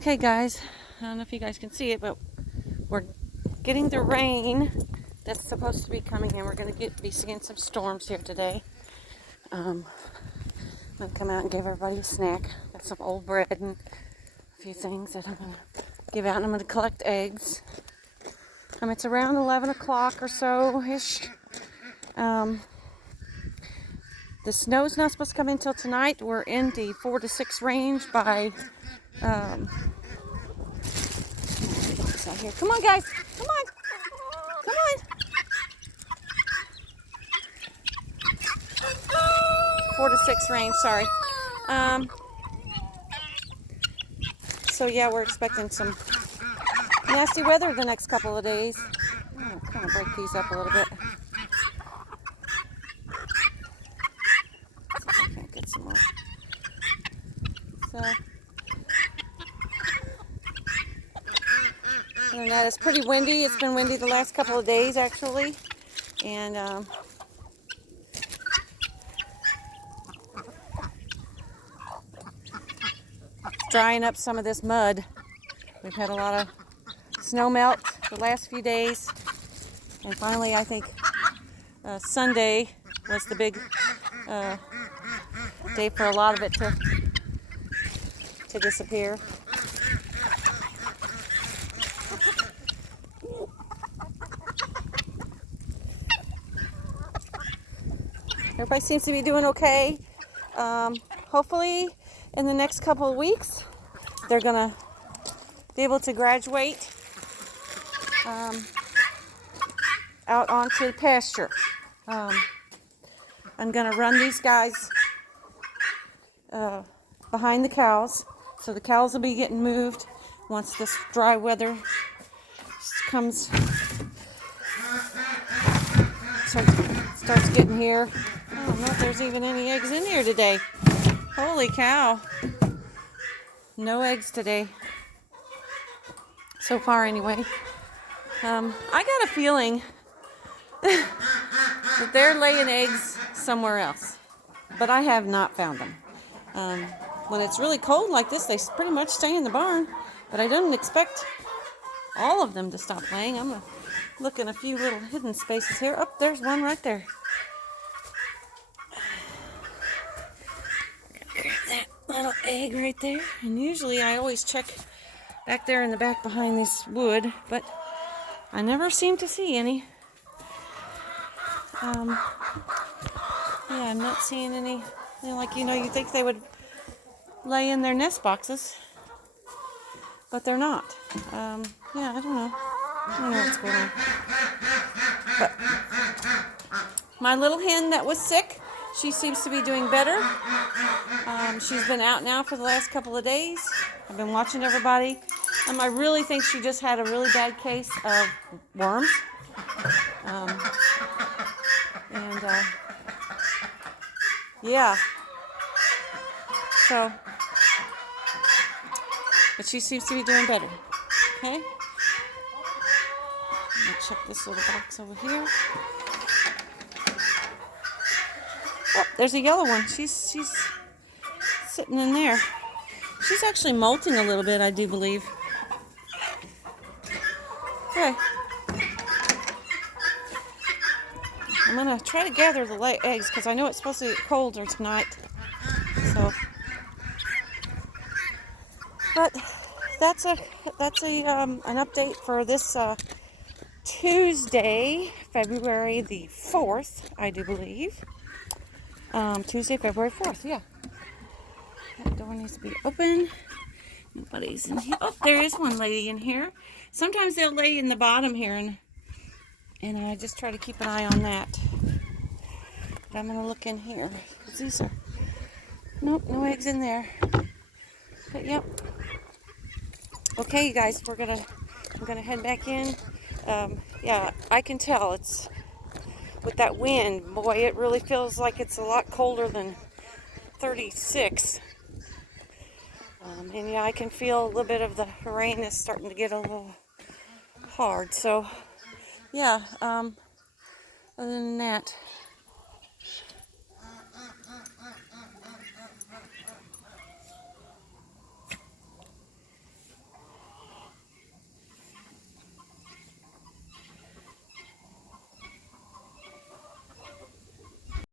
Okay guys, I don't know if you guys can see it, but we're getting the rain that's supposed to be coming in. We're going to be seeing some storms here today. I'm going to come out and give everybody a snack. Got some old bread and a few things that I'm going to give out, and I'm going to collect eggs. It's around 11 o'clock or so-ish. The snow's not supposed to come in until tonight. We're in the 4 to 6 range by... out here. Come on, guys. Come on. Come on. 4 to 6 range, sorry. So yeah, we're expecting some nasty weather the next couple of days. I'm kind of break these up a little bit. See if I can't get some more. So, other than that, it's pretty windy. It's been windy the last couple of days, actually. And drying up some of this mud. We've had a lot of snow melt the last few days, and finally I think Sunday was the big day for a lot of it to disappear. Everybody seems to be doing okay. Hopefully in the next couple of weeks they're gonna be able to graduate out onto the pasture. I'm gonna run these guys behind the cows, so the cows will be getting moved once this dry weather starts getting here. I don't know if there's even any eggs in here today. Holy cow. No eggs today. So far, anyway. I got a feeling that they're laying eggs somewhere else, but I have not found them. When it's really cold like this, they pretty much stay in the barn, but I don't expect all of them to stop laying. I'm going to look in a few little hidden spaces here. Oh, there's one right there. Grab that little egg right there. And usually I always check back there in the back behind this wood, but I never seem to see any. Yeah, I'm not seeing any. Like, you'd think they would lay in their nest boxes, but they're not. Yeah, I don't know. I don't know what's going on. But my little hen that was sick, she seems to be doing better. She's been out now for the last couple of days. I've been watching everybody. I really think she just had a really bad case of worms. Yeah. So, but she seems to be doing better. Okay. I'm gonna check this little box over here. Oh, there's a yellow one. She's sitting in there. She's actually molting a little bit, I do believe. Okay. I'm gonna try to gather the eggs because I know it's supposed to get colder tonight. So, but that's an update for this Tuesday, February the 4th, I do believe. Tuesday, February 4th, yeah. That door needs to be open. Nobody's in here. Oh, there is one lady in here. Sometimes they'll lay in the bottom here, and I just try to keep an eye on that. But I'm going to look in here. These are... Nope, no eggs in there. But, yep. Okay, you guys, I'm gonna head back in. Yeah, I can tell it's... With that wind, boy, it really feels like it's a lot colder than 36. And yeah, I can feel a little bit of the rain is starting to get a little hard. So, yeah, other than that,